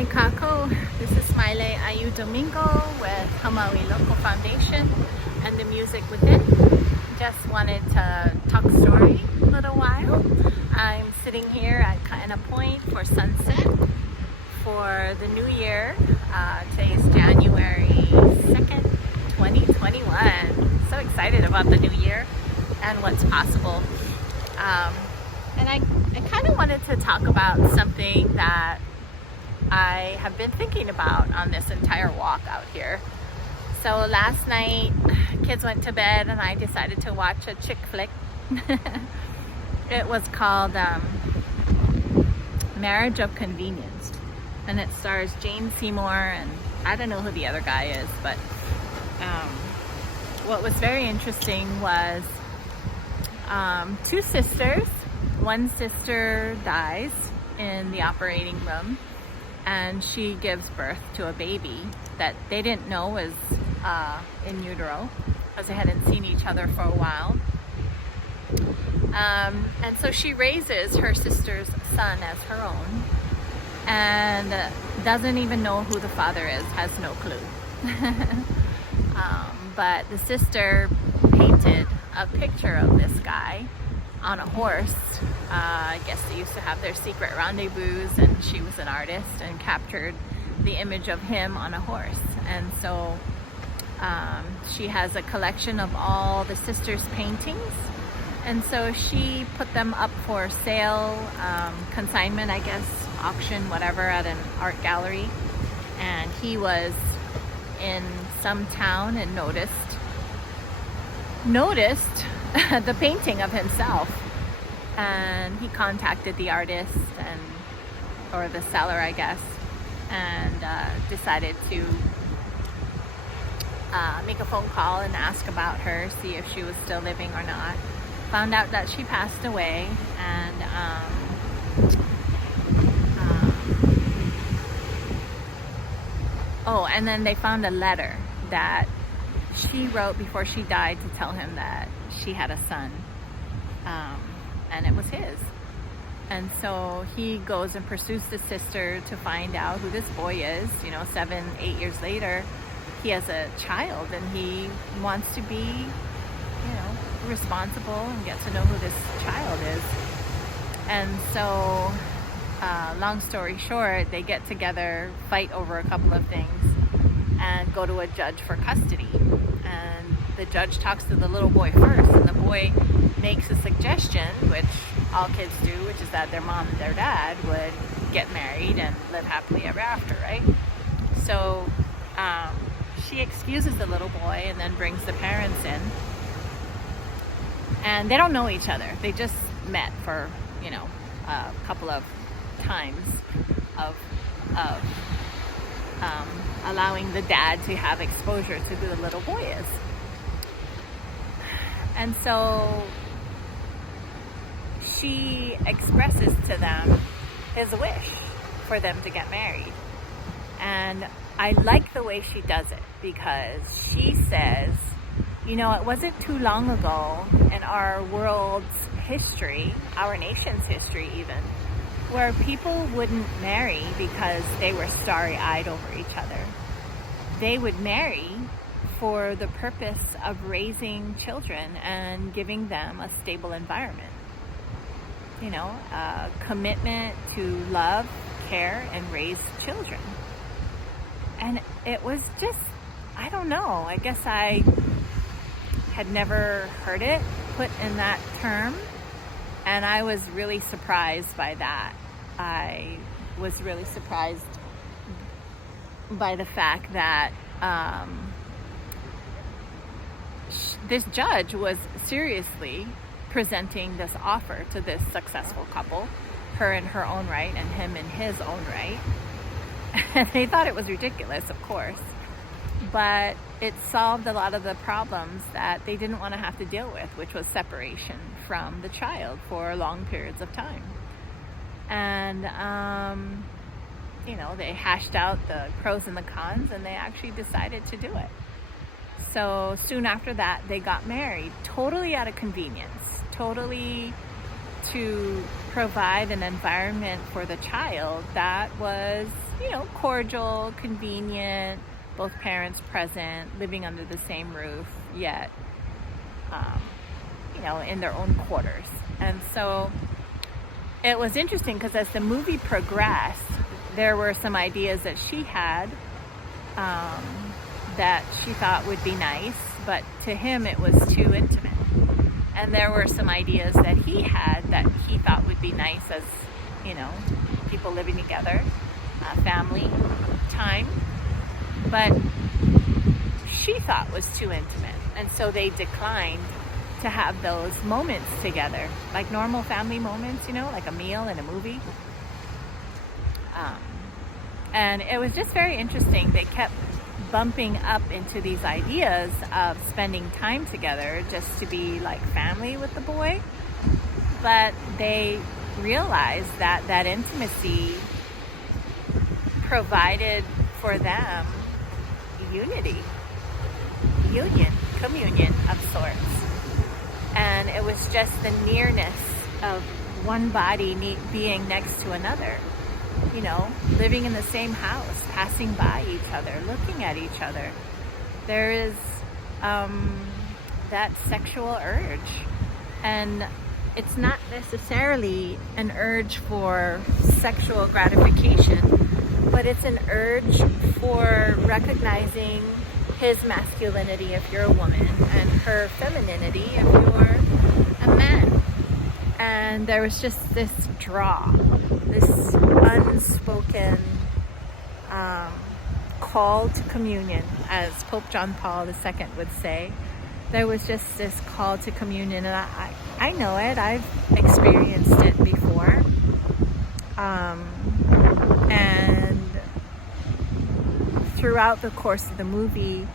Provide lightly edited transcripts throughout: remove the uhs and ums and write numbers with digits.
Mai Kako. This is Smiley Ayu Domingo with Hamaui Local Foundation and the Music Within. Just wanted to talk story a little while. I'm sitting here at Kaena Point for sunset for the new year. Today is January 2nd, 2021. So excited about the new year and what's possible. And I kind of wanted to talk about something that I have been thinking about on this entire walk out here. So last night, kids went to bed and I decided to watch a chick flick. It was called Marriage of Convenience. And it stars Jane Seymour and I don't know who the other guy is, but what was very interesting was two sisters. One sister dies in the operating room and she gives birth to a baby that they didn't know was in utero because they hadn't seen each other for a while. And so she raises her sister's son as her own and doesn't even know who the father is, has no clue. But the sister painted a picture of this guy on a horse. I guess they used to have their secret rendezvous and she was an artist and captured the image of him on a horse. And so she has a collection of all the sisters' paintings. And so she put them up for sale, consignment, I guess, auction, whatever, at an art gallery. And he was in some town and noticed the painting of himself, and he contacted the artist or the seller, I guess, and decided to make a phone call and ask about her, see if she was still living or not. Found out that she passed away, and and then they found a letter that she wrote before she died to tell him that she had a son, and it was his. And so he goes and pursues the sister to find out who this boy is. 7-8 years later, he has a child and he wants to be, responsible and get to know who this child is. And so, long story short, they get together, fight over a couple of things, and go to a judge for custody. And the judge talks to the little boy first, and the boy makes a suggestion, which all kids do, which is that their mom and their dad would get married and live happily ever after, right? So she excuses the little boy and then brings the parents in. And they don't know each other. They just met for, a couple of times of allowing the dad to have exposure to who the little boy is. And so she expresses to them his wish for them to get married. And I like the way she does it because she says, it wasn't too long ago in our world's history, our nation's history even, where people wouldn't marry because they were starry-eyed over each other. They would marry for the purpose of raising children and giving them a stable environment. A commitment to love, care, and raise children. And it was just, I don't know, I guess I had never heard it put in that term. And I was really surprised by that. I was really surprised by the fact that this judge was seriously presenting this offer to this successful couple, her in her own right and him in his own right. And they thought it was ridiculous, of course, but it solved a lot of the problems that they didn't want to have to deal with, which was separation from the child for long periods of time. And they hashed out the pros and the cons, and they actually decided to do it. So soon after that, they got married, totally out of convenience, totally to provide an environment for the child that was, cordial, convenient, both parents present, living under the same roof, yet, in their own quarters. And so it was interesting because as the movie progressed, there were some ideas that she had that she thought would be nice, but to him it was too intimate. And there were some ideas that he had that he thought would be nice as, people living together, family time, but she thought was too intimate. And so they declined to have those moments together, like normal family moments, like a meal and a movie. And it was just very interesting. They kept bumping up into these ideas of spending time together just to be like family with the boy. But they realized that that intimacy provided for them unity, union, communion of sorts. And it was just the nearness of one body being next to another, living in the same house, passing by each other, looking at each other. There is that sexual urge. And it's not necessarily an urge for sexual gratification, but it's an urge for recognizing his masculinity if you're a woman and her femininity if you're a man. And there was just this draw, this unspoken call to communion, as Pope John Paul II would say. There was just this call to communion, and I know it. I've experienced it before. And throughout the course of the movie,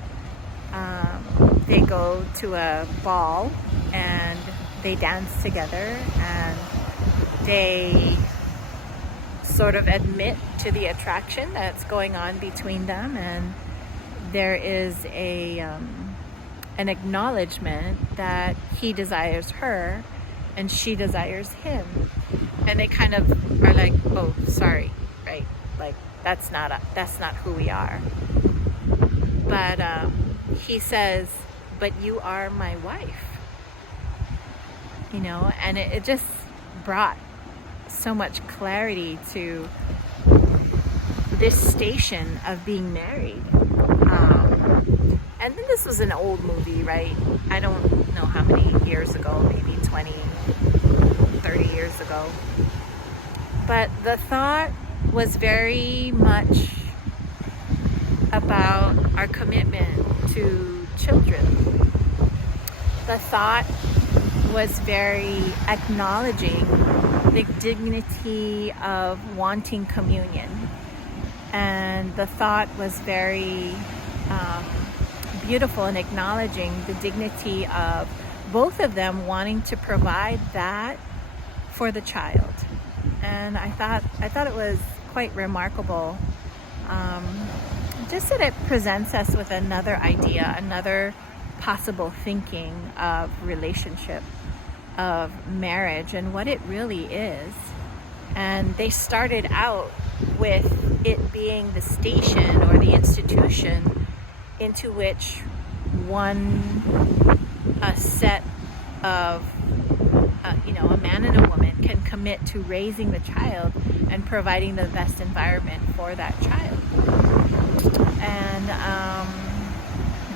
they go to a ball and they dance together, and they sort of admit to the attraction that's going on between them, and there is an acknowledgement that he desires her and she desires him, and they kind of are like, oh, sorry, right? Like that's not who we are. But he says, but you are my wife, and it just brought so much clarity to this station of being married. And then this was an old movie, right? I don't know how many years ago, maybe 20, 30 years ago. But the thought was very much about our commitment to children. The thought was very acknowledging the dignity of wanting communion. And the thought was very beautiful in acknowledging the dignity of both of them wanting to provide that for the child. And I thought it was quite remarkable, just that it presents us with another idea, another possible thinking of relationship, of marriage, and what it really is. And they started out with it being the station or the institution into which a set of a man and a woman can commit to raising the child and providing the best environment for that child. And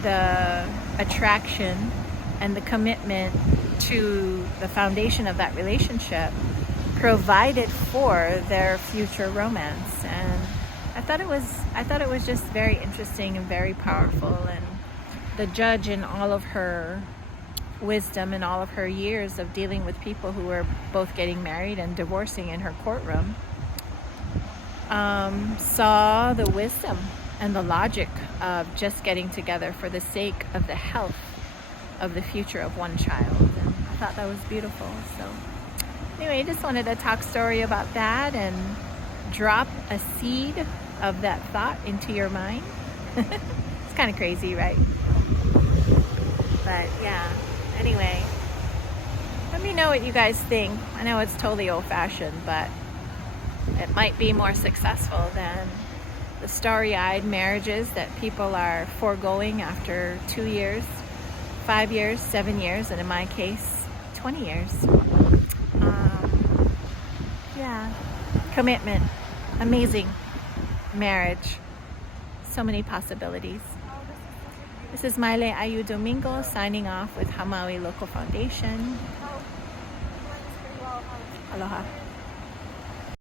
the attraction and the commitment to the foundation of that relationship provided for their future romance. And I thought it was just very interesting and very powerful. And the judge, in all of her wisdom and all of her years of dealing with people who were both getting married and divorcing in her courtroom, saw the wisdom and the logic of just getting together for the sake of the health of the future of one child. And I thought that was beautiful. So anyway, I just wanted to talk story about that and drop a seed of that thought into your mind. It's kind of crazy, right? But yeah, anyway, Let me know what you guys think. I know it's totally old-fashioned, but it might be more successful than the starry-eyed marriages that people are foregoing after 2 years, 5 years, 7 years, and in my case, 20 years. Yeah, commitment, amazing marriage, so many possibilities. This is Maile Ayu Domingo signing off with Hamaui Local Foundation. Aloha.